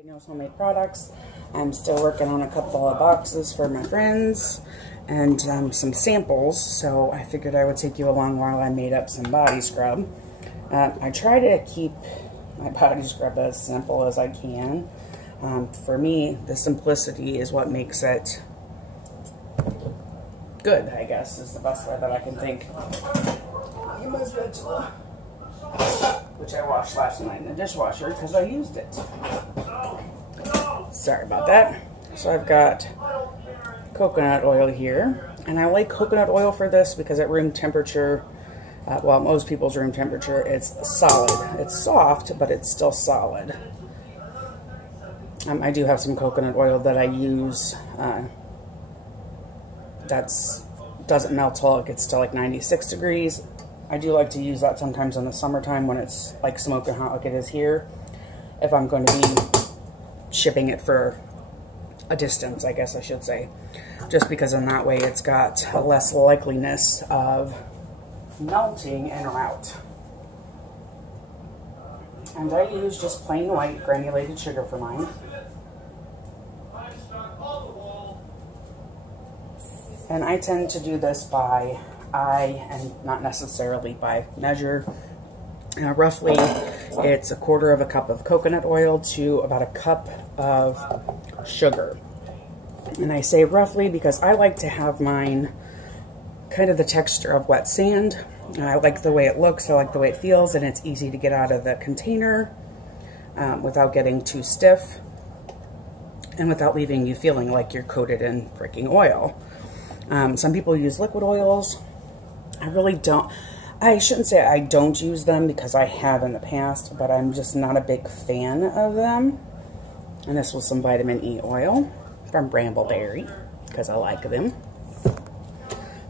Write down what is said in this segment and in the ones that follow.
Daniel's Homemade Products. I'm still working on a couple of boxes for my friends and some samples, so I figured I would take you along while I made up some body scrub. I try to keep my body scrub as simple as I can. For me, the simplicity is what makes it good, I guess, is the best way that I can think. My spatula, which I washed last night in the dishwasher because I used it. Sorry about that. So I've got coconut oil here, and I like coconut oil for this because at room temperature, well, most people's room temperature, it's solid. It's soft, but it's still solid. I do have some coconut oil that I use doesn't melt till it gets to like 96 degrees. I do like to use that sometimes in the summertime when it's like smoking hot like it is here, if I'm going to be shipping it for a distance, I guess I should say, just because in that way it's got a less likeliness of melting in or out. And I use just plain white granulated sugar for mine. And I tend to do this by eye and not necessarily by measure. Roughly, it's 1/4 cup of coconut oil to about 1 cup of sugar. And I say roughly because I like to have mine kind of the texture of wet sand. I like the way it looks, I like the way it feels, and it's easy to get out of the container without getting too stiff and without leaving you feeling like you're coated in freaking oil. Some people use liquid oils. I really don't. I shouldn't say I don't use them because I have in the past, but I'm just not a big fan of them. And this was some vitamin E oil from Brambleberry because I like them.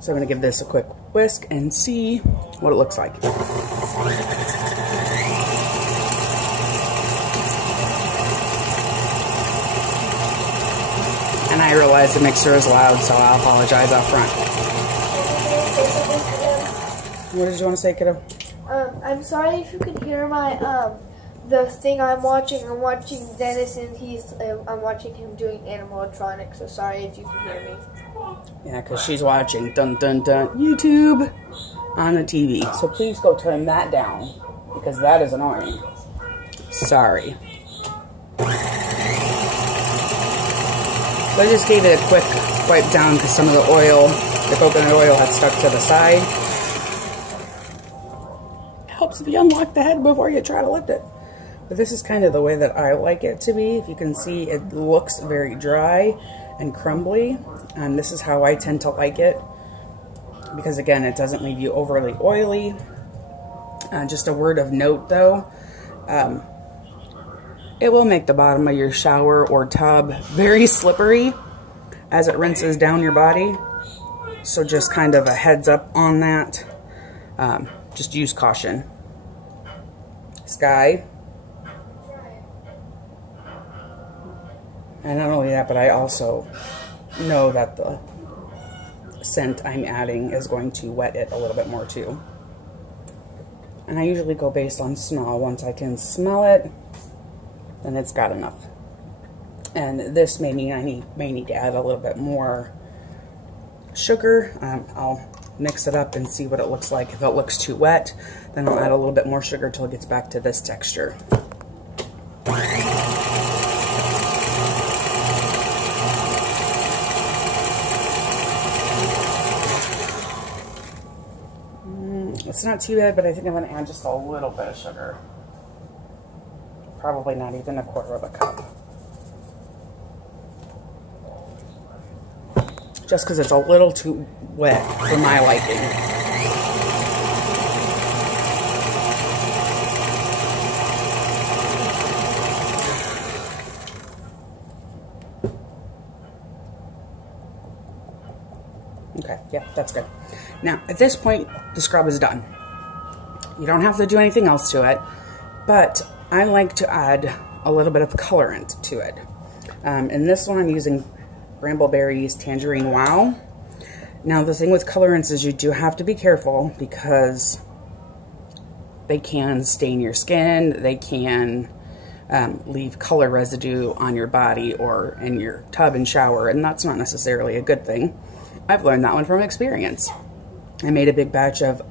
So I'm going to give this a quick whisk and see what it looks like. And I realize the mixer is loud, so I'll apologize up front. What did you want to say, kiddo? I'm sorry if you could hear my, the thing I'm watching. I'm watching Dennis, and I'm watching him doing animatronics, so sorry if you can hear me. Yeah, because she's watching dun dun dun YouTube on the TV. So please go turn that down, because that is annoying. Sorry. So I just gave it a quick wipe down because some of the oil, the coconut oil, had stuck to the side. Helps if you unlock the head before you try to lift it. But this is kind of the way that I like it to be. If you can see, it looks very dry and crumbly, and this is how I tend to like it because, again, it doesn't leave you overly oily. Just a word of note, though, it will make the bottom of your shower or tub very slippery as it rinses down your body, so just kind of a heads up on that. Just use caution. Sky. And not only that, but I also know that the scent I'm adding is going to wet it a little bit more too. And I usually go based on smell. Once I can smell it, then it's got enough. And this may mean I may need to add a little bit more sugar. I'll mix it up and see what it looks like. If it looks too wet, then I'll add a little bit more sugar till it gets back to this texture. It's not too bad, but I think I'm going to add just a little bit of sugar. Probably not even 1/4 cup. Just because it's a little too wet for my liking. Okay, yeah, that's good. Now, at this point, the scrub is done. You don't have to do anything else to it, but I like to add a little bit of colorant to it. In this one, I'm using Brambleberry's Tangerine Wow. Now, the thing with colorants is you do have to be careful because they can stain your skin. They can leave color residue on your body or in your tub and shower, and that's not necessarily a good thing. I've learned that one from experience. I made a big batch of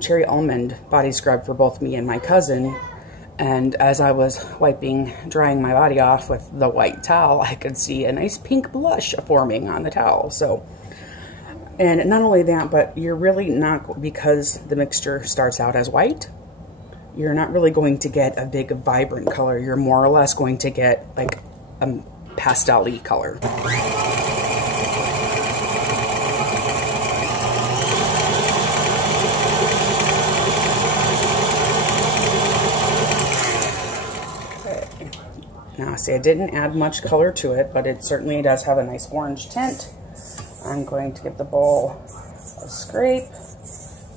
cherry almond body scrub for both me and my cousin, and as I was drying my body off with the white towel, I could see a nice pink blush forming on the towel. So, and not only that, but you're really not, because the mixture starts out as white, you're not really going to get a big vibrant color. You're more or less going to get like a pastel-y color. Now, see, I didn't add much color to it, but it certainly does have a nice orange tint. I'm going to give the bowl a scrape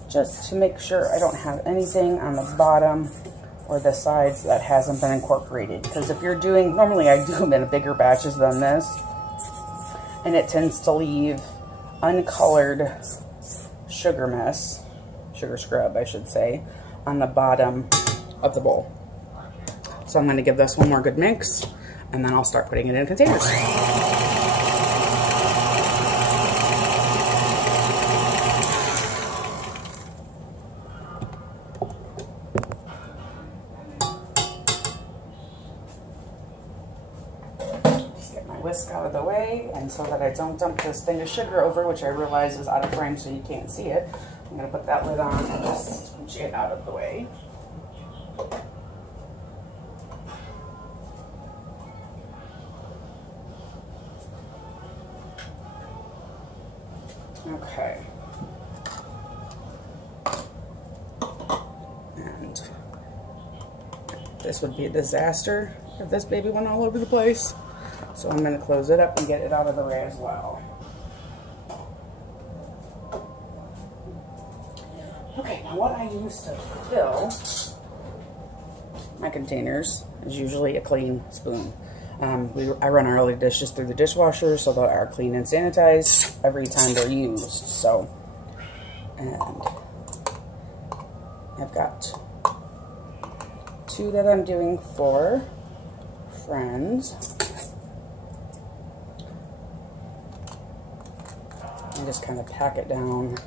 just to make sure I don't have anything on the bottom or the sides that hasn't been incorporated. Because if you're doing, normally I do them in bigger batches than this, and it tends to leave uncolored sugar scrub, I should say, on the bottom of the bowl. So I'm going to give this one more good mix, and then I'll start putting it in containers. Just get my whisk out of the way, and so that I don't dump this thing of sugar over, which I realize is out of frame so you can't see it. I'm going to put that lid on and just squeeze it out of the way. Okay, and this would be a disaster if this baby went all over the place. So I'm going to close it up and get it out of the way as well. Okay, now what I use to fill my containers is usually a clean spoon. I run our other dishes through the dishwasher so that are clean and sanitized every time they're used. So, and I've got 2 that I'm doing for friends. And just kind of pack it down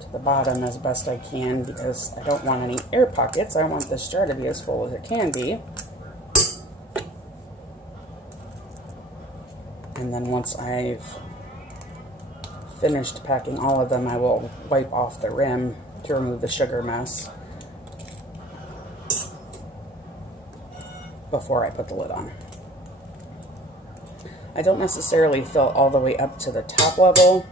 to the bottom as best I can, because I don't want any air pockets. I want this jar to be as full as it can be. And then once I've finished packing all of them, I will wipe off the rim to remove the sugar mess before I put the lid on. I don't necessarily fill all the way up to the top level.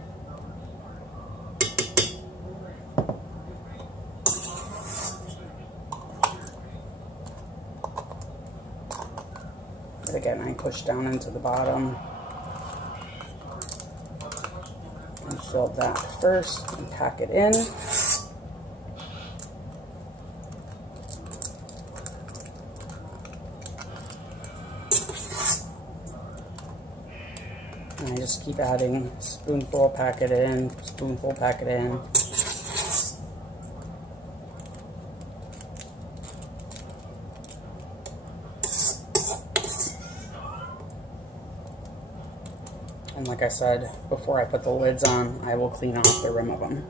But again, I push down into the bottom and fill that first and pack it in. And I just keep adding spoonful, pack it in, spoonful, pack it in. And like I said, before I put the lids on, I will clean off the rim of them.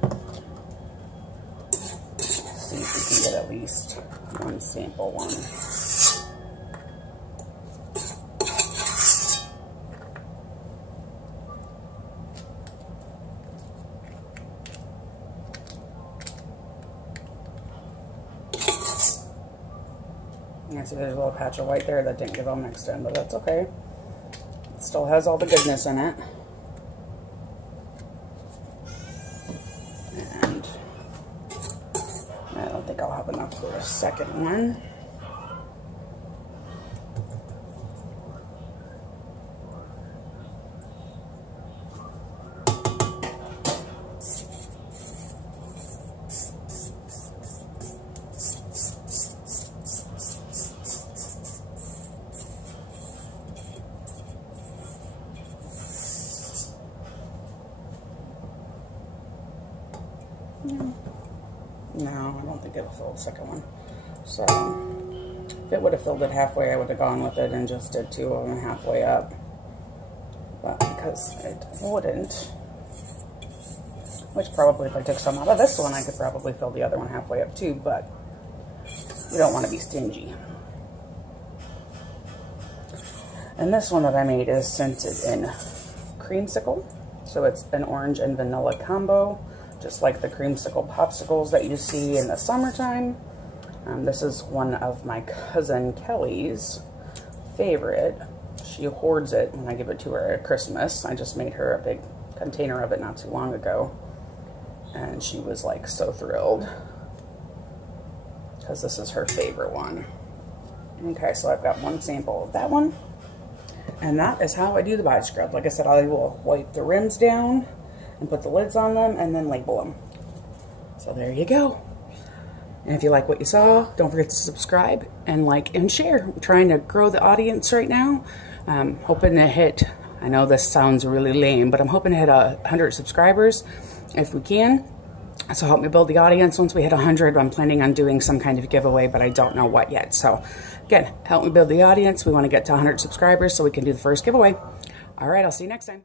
See if we can get at least one sample one. I see there's a little patch of white there that didn't get all mixed in, but that's okay. It still has all the goodness in it. And I don't think I'll have enough for a second one. No, I don't think it'll fill the second one. So If it would have filled it halfway, I would have gone with it and just did 2 of them halfway up. But because it wouldn't, which probably if I took some out of this one, I could probably fill the other one halfway up too, but we don't want to be stingy. And this one that I made is scented in creamsicle. So it's an orange and vanilla combo, just like the creamsicle popsicles that you see in the summertime. This is one of my cousin Kelly's favorite. She hoards it when I give it to her at Christmas. I just made her a big container of it not too long ago. And she was like so thrilled because this is her favorite one. Okay, so I've got 1 sample of that one. And that is how I do the body scrub. Like I said, I will wipe the rims down and put the lids on them and then label them. So there you go. And if you like what you saw, don't forget to subscribe and like and share. I'm trying to grow the audience right now. Hoping to hit, I know this sounds really lame, but I'm hoping to hit 100 subscribers if we can. So help me build the audience. Once we hit 100, I'm planning on doing some kind of giveaway, but I don't know what yet. So again, help me build the audience. We want to get to 100 subscribers so we can do the first giveaway. All right, I'll see you next time.